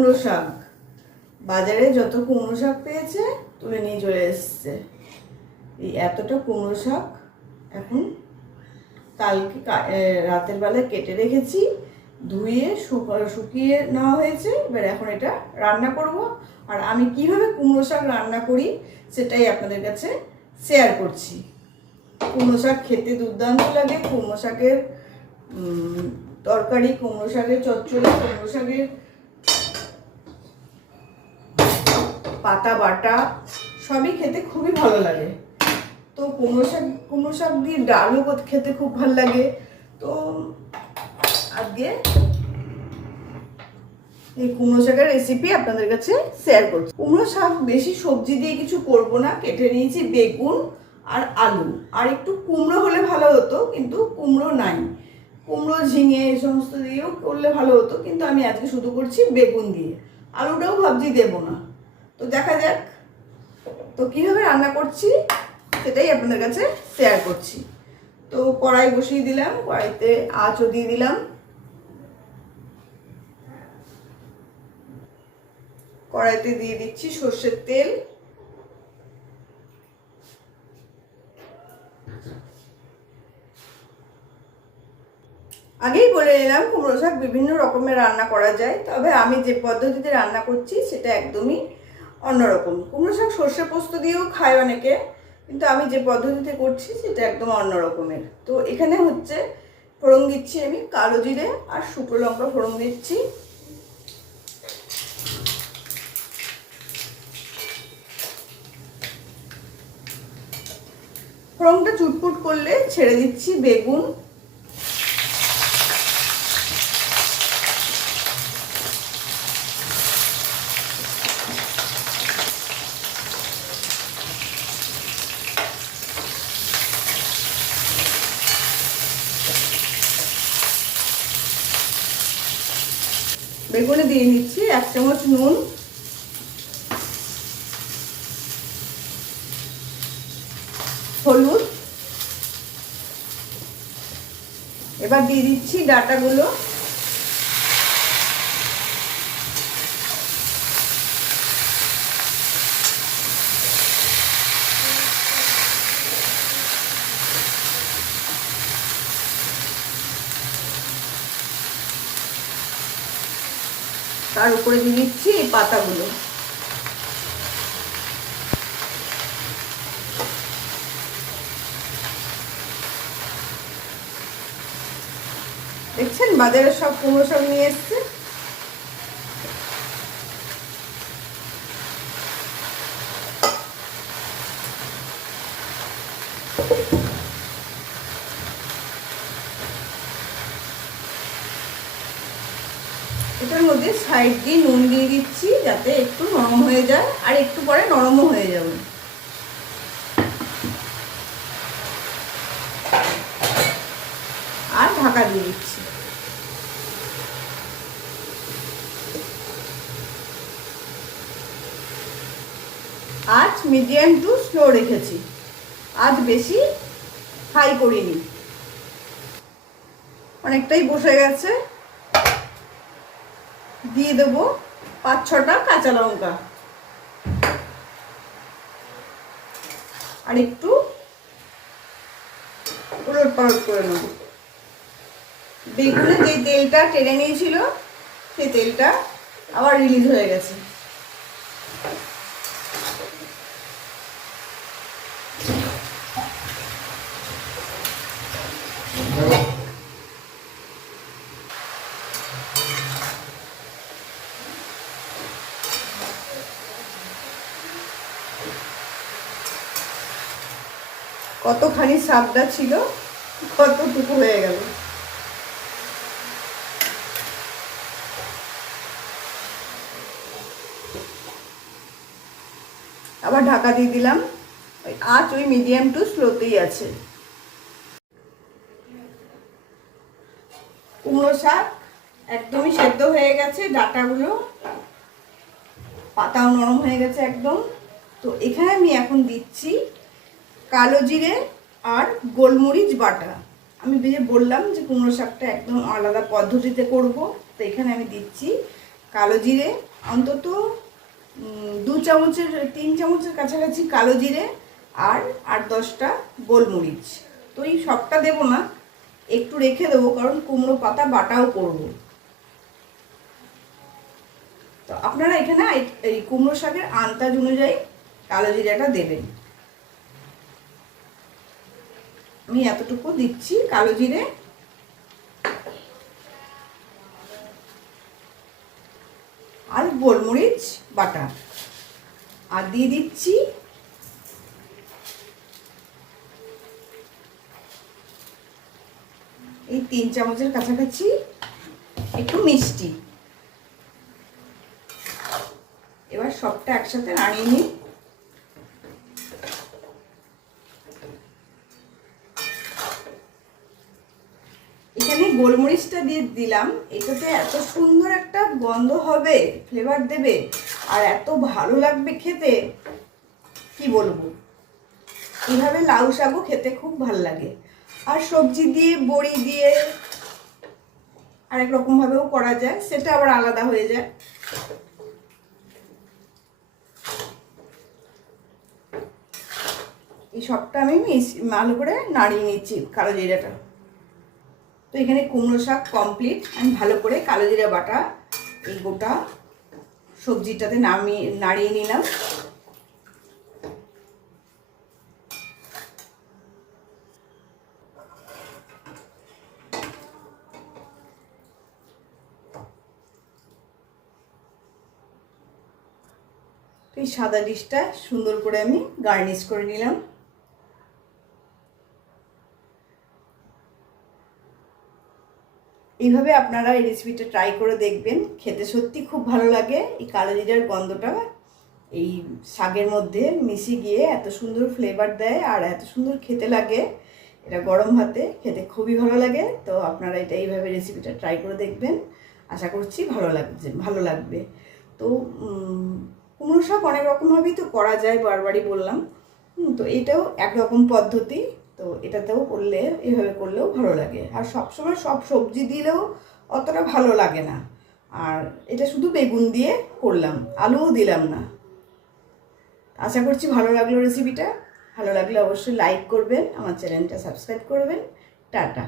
কুমড়ো শাক। বাজারে যত কুমড়ো শাক পেয়েছে তুলে নিয়ে চলে এসছে। এই এতটা কুমড়ো শাক এখন কালকে রাতের বেলায় কেটে রেখেছি, ধুয়ে শুকিয়ে নেওয়া হয়েছে। এবার এখন এটা রান্না করব। আর আমি কিভাবে কুমড়ো শাক রান্না করি সেটাই আপনাদের কাছে শেয়ার করছি। কুমড়ো শাক খেতে দুর্দান্ত লাগে। কুমড়ো শাকের তরকারি, কুমড়ো শাকের চচ্চড়ি, কুমড়ো শাকের পাতা বাটা সবই খেতে খুবই ভালো লাগে। তো কুমড়ো শাক দিয়ে ডালও খেতে খুব ভালো লাগে। তো আজকে এই কুমড়ো শাকের রেসিপি আপনাদের কাছে শেয়ার করছি। কুমড়ো শাক বেশি সবজি দিয়ে কিছু করব না। কেটে নিয়েছি বেগুন আর আলু, আর একটু কুমড়ো হলে ভালো হতো, কিন্তু কুমড়ো নাই। কুমড়ো, ঝিঙে এই সমস্ত দিয়েও করলে ভালো হতো, কিন্তু আমি আজকে শুধু করছি বেগুন দিয়ে। আলুটাও ভাবছি দেবো না। তো দেখা যাক তো কীভাবে রান্না করছি সেটাই আপনাদের কাছে শেয়ার করছি। তো কড়াই বসিয়ে দিলাম, কড়াইতে আঁচও দিয়ে দিলাম। কড়াইতে দিয়ে দিচ্ছি সর্ষের তেল। আগেই বলে নিলাম কুমড়ো শাক বিভিন্ন রকমের রান্না করা যায়, তবে আমি যে পদ্ধতিতে রান্না করছি সেটা একদমই অন্যরকম। কুমড়ো শাক সর্ষে পোস্ত দিয়েও খায় অনেকে, কিন্তু আমি যে পদ্ধতিতে করছি সেটা একদম অন্য রকমের। তো এখানে হচ্ছে ফোড়ন দিচ্ছি আমি কালো জিরে আর শুকনো লঙ্কা ফোড়ন দিচ্ছি। ফোড়নটা চুটপুট করলে ছেড়ে দিচ্ছি বেগুন। বেগুনে দিয়ে নিচ্ছি 1 চামচ নুন, হলুদ। এবার দিয়ে দিচ্ছি ডাঁটাগুলো। তার উপরে দিয়ে দিচ্ছি এই পাতাগুলো। দেখছেন বাজারে সব কুমড়ো শাক নিয়ে এসছে। এটার মধ্যে সাইড দিয়ে নুন দিয়ে দিচ্ছি যাতে একটু নরম হয়ে যায়, আর একটু পরে নরমও হয়ে যাবে। আর ঢাকা দিয়ে দিচ্ছি। আজ মিডিয়াম টু স্লো রেখেছি, আজ বেশি হাই করিনি। অনেকটাই বসে গেছে। দিয়ে দেবো 5-6টা কাঁচা লঙ্কা, আর একটু উলট পালট করে নেব। বেগুনে যে তেলটা টেনে নিয়েছিল সেই তেলটা আবার রিলিজ হয়ে গেছে। কতখানি সাবডা ছিল, কতটুকু হয়ে গেল। আবার ঢাকা দিয়ে দিলাম। আঁচ ওই মিডিয়াম টু স্লোতেই আছে। কুমড়ো শাক একদমই সেদ্ধ হয়ে গেছে, ডাঁটাগুলো পাতাও নরম হয়ে গেছে একদম। তো এখানে আমি এখন দিচ্ছি কালো জিরে আর গোলমরিচ বাটা। আমি বললাম যে কুমড়ো শাকটা একদম আলাদা পদ্ধতিতে করব, তো এখানে আমি দিচ্ছি কালো জিরে অন্তত 3 চামচের কাছাকাছি কালো জিরে আর 8-10টা গোলমরিচ। তো এই সবটা দেবো না, একটু রেখে দেবো, কারণ কুমড়ো পাতা বাটাও করবো। তো আপনারা এখানে এই কুমড়ো শাকের আন্দাজ অনুযায়ী কালো জিরাটা দেবেন। আমি এতটুকু দিচ্ছি কালো জিরে, আর গোলমরিচ বাটা, আর দিয়ে দিচ্ছি এই 3 চামচের কাছাকাছি একটু মিষ্টি। এবার সবটা একসাথে নাড়িয়ে নিই। এখানে গোলমরিচটা দিয়ে দিলাম, এটাতে এত সুন্দর একটা গন্ধ হবে, ফ্লেভার দেবে, আর এত ভালো লাগবে খেতে, কি বলবো। এইভাবে লাউ শাকও খেতে খুব ভালো লাগে। আর সবজি দিয়ে, বড়ি দিয়ে আরেক রকম ভাবেও করা যায়, সেটা আবার আলাদা হয়ে যায়। এই সবটা আমি ভালো করে নাড়িয়ে নিচ্ছি কালো জিরাটা। তো এখানে কুমড়ো শাক কমপ্লিট। আমি ভালো করে কালো জিরা বাটা এই গোটা সবজিটাতে নাড়িয়ে নিলাম। তো এই সাদা ডিশটা সুন্দর করে আমি গার্নিশ করে নিলাম। এইভাবে আপনারা এই রেসিপিটা ট্রাই করে দেখবেন, খেতে সত্যি খুব ভালো লাগে। এই কালো জিরার গন্ধটা এই শাকের মধ্যে মিশে গিয়ে এত সুন্দর ফ্লেভার দেয়, আর এত সুন্দর খেতে লাগে। এটা গরম ভাতে খেতে খুবই ভালো লাগে। তো আপনারা এটা এইভাবে রেসিপিটা ট্রাই করে দেখবেন, আশা করছি ভালো লাগবে। তো কুমড়ো শাক অনেক রকমভাবেই তো করা যায়, বারবারই বললাম। তো এটাও একরকম পদ্ধতি। তো এটাতেও করলে, এভাবে করলেও ভালো লাগে। আর সবসময় সব সবজি দিলেও অতটা ভালো লাগে না। আর এটা শুধু বেগুন দিয়ে করলাম, আলুও দিলাম না। আশা করছি ভালো লাগলো রেসিপিটা। ভালো লাগলে অবশ্যই লাইক করবেন, আমার চ্যানেলটা সাবস্ক্রাইব করবেন। টাটা।